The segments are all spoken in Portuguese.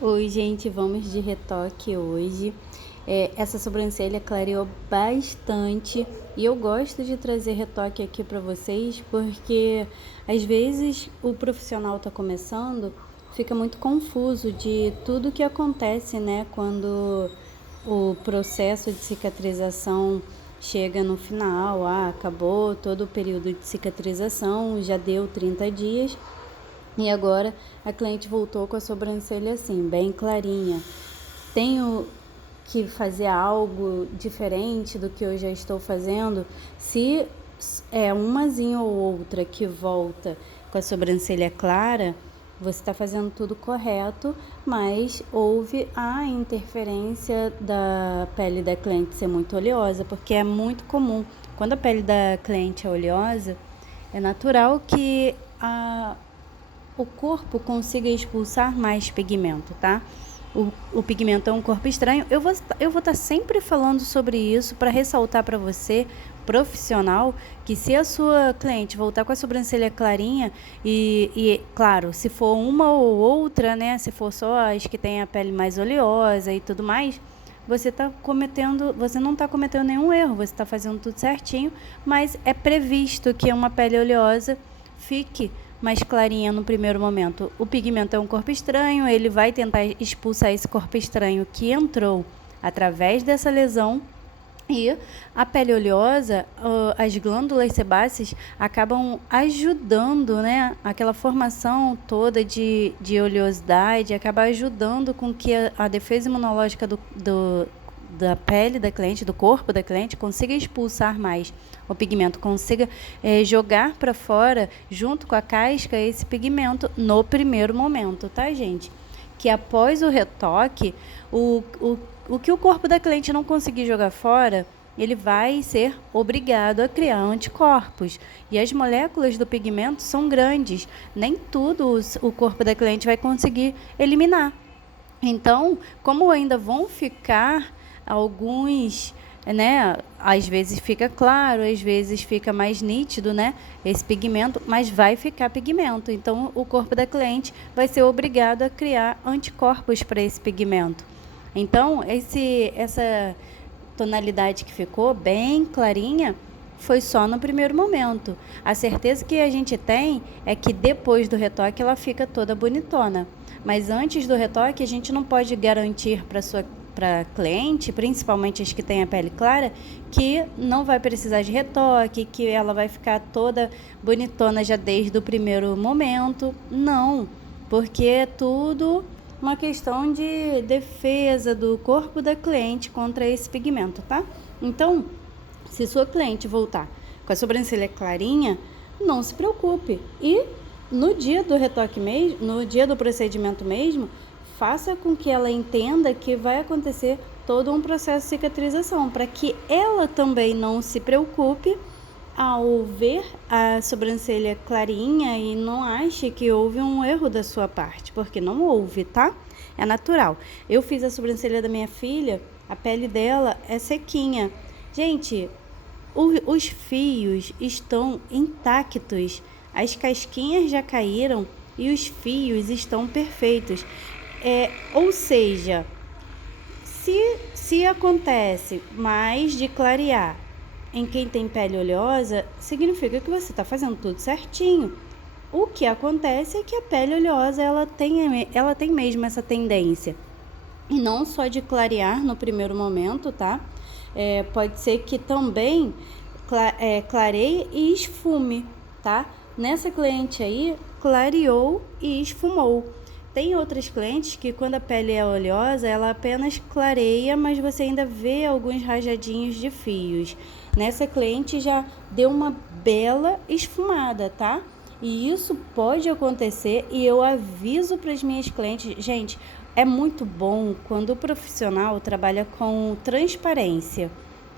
Oi, gente, vamos de retoque hoje. Essa sobrancelha clareou bastante e eu gosto de trazer retoque aqui para vocês porque às vezes o profissional está começando, fica muito confuso de tudo que acontece, né, quando o processo de cicatrização chega no final, acabou todo o período de cicatrização, já deu 30 dias. E agora a cliente voltou com a sobrancelha assim, bem clarinha. Tenho que fazer algo diferente do que eu já estou fazendo? Se é umazinha ou outra que volta com a sobrancelha clara, você está fazendo tudo correto, mas houve a interferência da pele da cliente ser muito oleosa, porque é muito comum. Quando a pele da cliente é oleosa, é natural que o corpo consiga expulsar mais pigmento, tá? O pigmento é um corpo estranho. Eu vou estar sempre falando sobre isso para ressaltar para você, profissional, que se a sua cliente voltar com a sobrancelha clarinha claro, se for uma ou outra, né? Se for só as que tem a pele mais oleosa e tudo mais, você não está cometendo nenhum erro, você está fazendo tudo certinho, mas é previsto que uma pele oleosa fique mais clarinha no primeiro momento. O pigmento é um corpo estranho, ele vai tentar expulsar esse corpo estranho que entrou através dessa lesão. E a pele oleosa, as glândulas sebáceas acabam ajudando, né? Aquela formação toda de oleosidade acaba ajudando com que a defesa imunológica da pele da cliente, do corpo da cliente, consiga expulsar mais o pigmento, consiga jogar para fora, junto com a casca, esse pigmento no primeiro momento, tá, gente? Que após o retoque, o que o corpo da cliente não conseguir jogar fora, ele vai ser obrigado a criar anticorpos. E as moléculas do pigmento são grandes, nem tudo o corpo da cliente vai conseguir eliminar. Então, como ainda vão ficar alguns, né, às vezes fica claro, às vezes fica mais nítido, né, esse pigmento, mas vai ficar pigmento. Então, o corpo da cliente vai ser obrigado a criar anticorpos para esse pigmento. Então, essa tonalidade que ficou bem clarinha foi só no primeiro momento. A certeza que a gente tem é que depois do retoque ela fica toda bonitona. Mas antes do retoque a gente não pode garantir para cliente, principalmente as que têm a pele clara, que não vai precisar de retoque, que ela vai ficar toda bonitona já desde o primeiro momento. Não, porque é tudo uma questão de defesa do corpo da cliente contra esse pigmento, tá? Então, se sua cliente voltar com a sobrancelha clarinha, não se preocupe. E no dia do retoque mesmo, no dia do procedimento mesmo, faça com que ela entenda que vai acontecer todo um processo de cicatrização, para que ela também não se preocupe ao ver a sobrancelha clarinha e não ache que houve um erro da sua parte, porque não houve, tá? É natural. Eu fiz a sobrancelha da minha filha, a pele dela é sequinha. Gente, os fios estão intactos, as casquinhas já caíram e os fios estão perfeitos. Ou seja, se acontece mais de clarear em quem tem pele oleosa, significa que você está fazendo tudo certinho. O que acontece é que a pele oleosa ela tem mesmo essa tendência. E não só de clarear no primeiro momento, tá? Pode ser que também clareie e esfume, tá? Nessa cliente aí, clareou e esfumou. Tem outras clientes que quando a pele é oleosa, ela apenas clareia, mas você ainda vê alguns rajadinhos de fios. Nessa cliente já deu uma bela esfumada, tá? E isso pode acontecer e eu aviso para as minhas clientes, gente, é muito bom quando o profissional trabalha com transparência.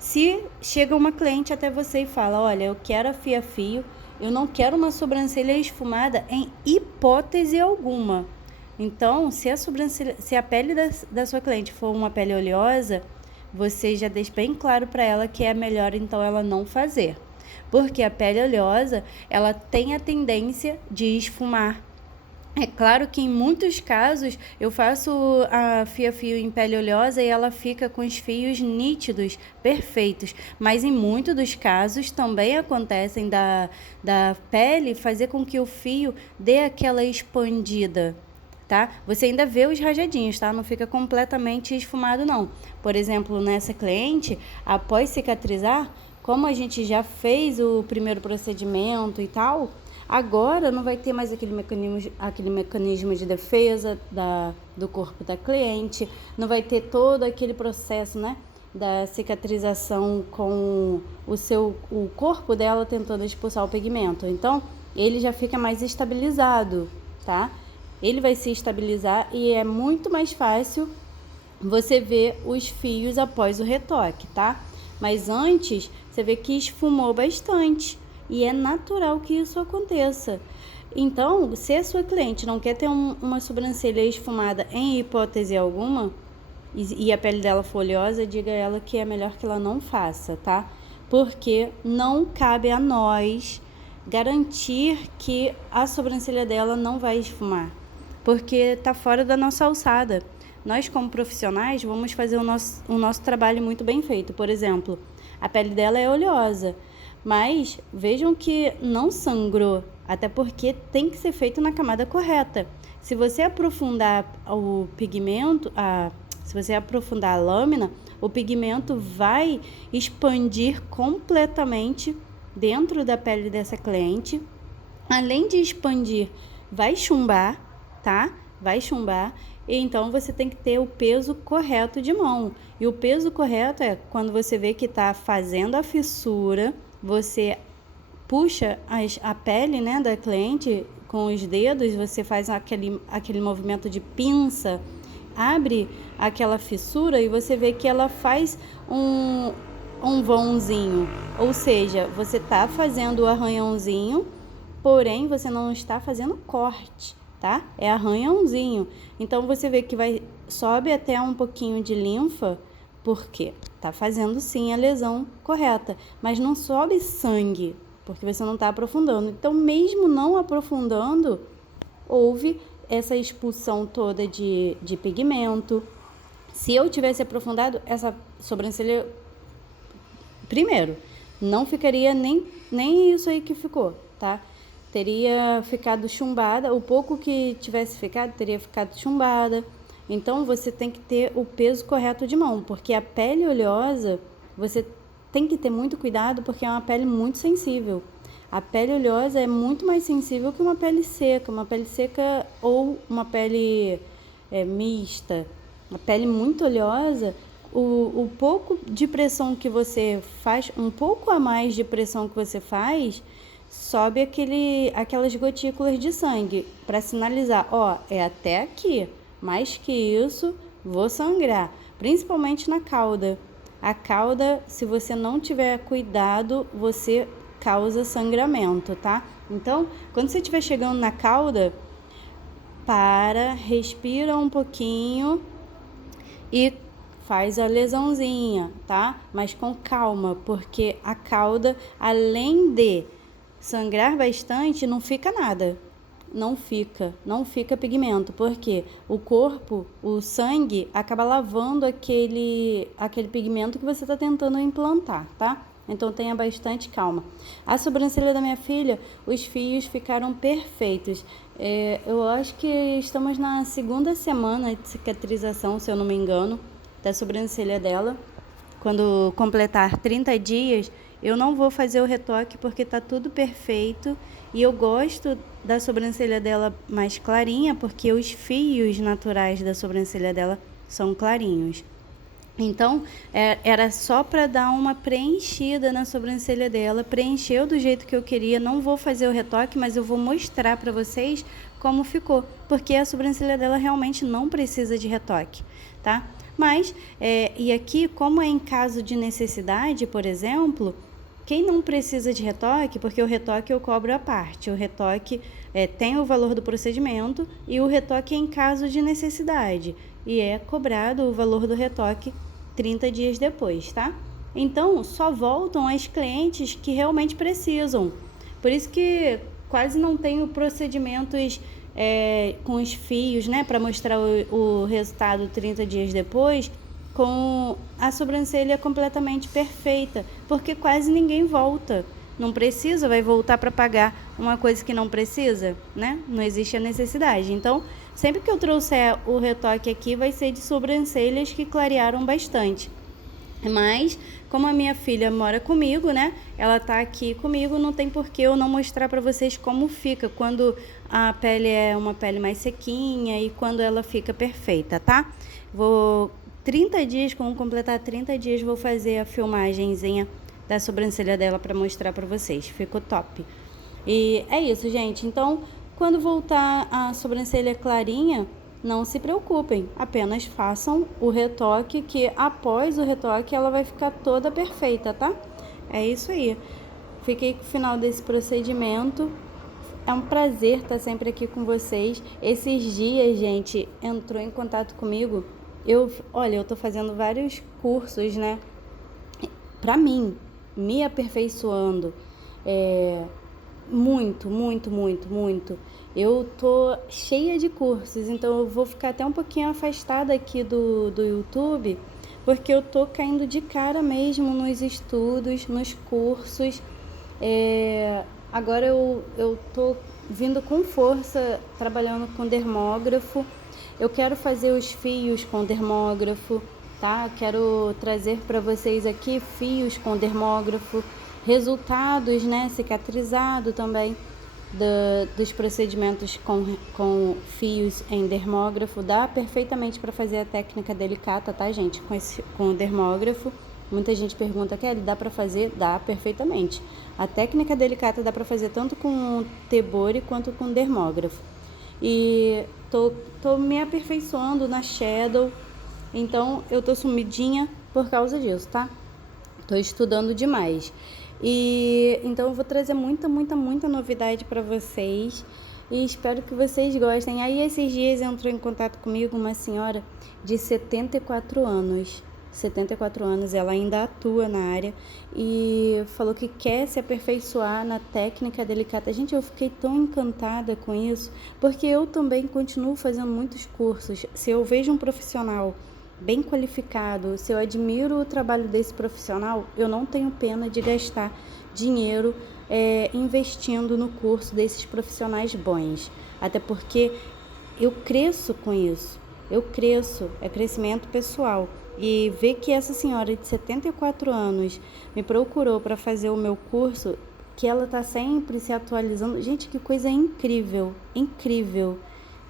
Se chega uma cliente até você e fala, olha, eu quero a fio, eu não quero uma sobrancelha esfumada em hipótese alguma. Então, se a pele da sua cliente for uma pele oleosa, você já deixa bem claro para ela que é melhor então ela não fazer. Porque a pele oleosa, ela tem a tendência de esfumar. É claro que em muitos casos eu faço a fia-fio em pele oleosa e ela fica com os fios nítidos, perfeitos. Mas em muitos dos casos também acontecem da pele fazer com que o fio dê aquela expandida, tá? Você ainda vê os rajadinhos, tá? Não fica completamente esfumado, não. Por exemplo, nessa cliente, após cicatrizar, como a gente já fez o primeiro procedimento e tal, agora não vai ter mais aquele mecanismo de defesa do corpo da cliente, não vai ter todo aquele processo, né, da cicatrização com o corpo dela tentando expulsar o pigmento. Então, ele já fica mais estabilizado, tá? Ele vai se estabilizar e é muito mais fácil você ver os fios após o retoque, tá? Mas antes, você vê que esfumou bastante e é natural que isso aconteça. Então, se a sua cliente não quer ter uma sobrancelha esfumada em hipótese alguma, e a pele dela for oleosa, diga a ela que é melhor que ela não faça, tá? Porque não cabe a nós garantir que a sobrancelha dela não vai esfumar, porque tá fora da nossa alçada. Nós, como profissionais, vamos fazer o nosso trabalho muito bem feito. Por exemplo, a pele dela é oleosa, mas vejam que não sangrou, até porque tem que ser feito na camada correta. Se você aprofundar o pigmento, se você aprofundar a lâmina, o pigmento vai expandir completamente dentro da pele dessa cliente. Além de expandir, vai chumbar, tá? Vai chumbar. E então você tem que ter o peso correto de mão. E o peso correto é quando você vê que está fazendo a fissura, você puxa a pele, né, da cliente com os dedos, você faz aquele movimento de pinça, abre aquela fissura e você vê que ela faz um vãozinho. Ou seja, você está fazendo o arranhãozinho, porém você não está fazendo corte, tá? É arranhãozinho. Então você vê que sobe até um pouquinho de linfa, porque tá fazendo sim a lesão correta, mas não sobe sangue, porque você não está aprofundando. Então, mesmo não aprofundando, houve essa expulsão toda de pigmento. Se eu tivesse aprofundado essa sobrancelha, primeiro, não ficaria nem isso aí que ficou, tá? Teria ficado chumbada, o pouco que tivesse ficado, teria ficado chumbada. Então, você tem que ter o peso correto de mão, porque a pele oleosa, você tem que ter muito cuidado, porque é uma pele muito sensível. A pele oleosa é muito mais sensível que uma pele seca ou uma pele mista. A pele muito oleosa, o pouco de pressão que você faz, um pouco a mais de pressão que você faz, sobe aquelas gotículas de sangue para sinalizar, ó, é até aqui, mais que isso, vou sangrar, principalmente na cauda. A cauda, se você não tiver cuidado, você causa sangramento, tá? Então, quando você estiver chegando na cauda, respira um pouquinho e faz a lesãozinha, tá? Mas com calma, porque a cauda, além de sangrar bastante, não fica nada. Não fica pigmento, porque o corpo, o sangue, acaba lavando aquele pigmento que você está tentando implantar, tá? Então tenha bastante calma. A sobrancelha da minha filha, os fios ficaram perfeitos. Eu acho que estamos na 2ª semana de cicatrização, se eu não me engano, da sobrancelha dela. Quando completar 30 dias, eu não vou fazer o retoque porque tá tudo perfeito. E eu gosto da sobrancelha dela mais clarinha, porque os fios naturais da sobrancelha dela são clarinhos. Então, era só para dar uma preenchida na sobrancelha dela, preencheu do jeito que eu queria. Não vou fazer o retoque, mas eu vou mostrar para vocês como ficou, porque a sobrancelha dela realmente não precisa de retoque, tá? Mas, e aqui, como é em caso de necessidade, por exemplo, quem não precisa de retoque, porque o retoque eu cobro à parte, o retoque tem o valor do procedimento e o retoque é em caso de necessidade, e é cobrado o valor do retoque 30 dias depois, tá? Então, só voltam as clientes que realmente precisam. Por isso que quase não tenho procedimentos com os fios, né, para mostrar o resultado 30 dias depois, com a sobrancelha completamente perfeita, porque quase ninguém volta. Não precisa, vai voltar para pagar uma coisa que não precisa, né? Não existe a necessidade. Então, sempre que eu trouxer o retoque aqui, vai ser de sobrancelhas que clarearam bastante. Mas, como a minha filha mora comigo, né? Ela tá aqui comigo, não tem por que eu não mostrar para vocês como fica quando a pele é uma pele mais sequinha e quando ela fica perfeita, tá? Vou 30 dias, quando completar 30 dias, vou fazer a filmagenzinha da sobrancelha dela para mostrar para vocês. Ficou top. E é isso, gente. Então, quando voltar a sobrancelha clarinha, não se preocupem, apenas façam o retoque, que após o retoque ela vai ficar toda perfeita, tá? É isso aí. Fiquei com o final desse procedimento. É um prazer estar sempre aqui com vocês. Esses dias, gente, entrou em contato comigo. Olha, eu tô fazendo vários cursos, né? Pra mim, me aperfeiçoando. Muito, muito, muito, muito. Eu tô cheia de cursos, então eu vou ficar até um pouquinho afastada aqui do YouTube, porque eu tô caindo de cara mesmo nos estudos, nos cursos. Agora eu tô vindo com força trabalhando com dermógrafo. Eu quero fazer os fios com dermógrafo, tá? Quero trazer para vocês aqui fios com dermógrafo, resultados, né? Cicatrizado também dos procedimentos com fios em dermógrafo. Dá perfeitamente para fazer a técnica delicata, tá, gente? Com o dermógrafo. Muita gente pergunta, Kelly, dá para fazer? Dá perfeitamente. A técnica delicata dá para fazer tanto com tebore quanto com dermógrafo. E tô me aperfeiçoando na Shadow, então eu tô sumidinha por causa disso, tá? Tô estudando demais. E então eu vou trazer muita, muita, muita novidade para vocês e espero que vocês gostem. Aí esses dias entrou em contato comigo uma senhora de 74 anos. 74 anos, ela ainda atua na área e falou que quer se aperfeiçoar na técnica delicata. Gente, eu fiquei tão encantada com isso, porque eu também continuo fazendo muitos cursos. Se eu vejo um profissional bem qualificado, se eu admiro o trabalho desse profissional, eu não tenho pena de gastar dinheiro investindo no curso desses profissionais bons. Até porque eu cresço com isso. É crescimento pessoal. E ver que essa senhora de 74 anos me procurou para fazer o meu curso, que ela está sempre se atualizando. Gente, que coisa incrível, incrível.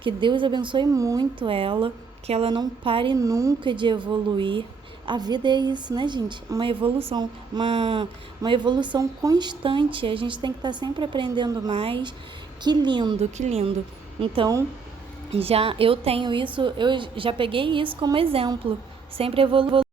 Que Deus abençoe muito ela, que ela não pare nunca de evoluir. A vida é isso, né, gente? Uma evolução, uma evolução constante. A gente tem que estar sempre aprendendo mais. Que lindo, que lindo. Então, eu tenho isso, eu já peguei isso como exemplo. Sempre evoluo.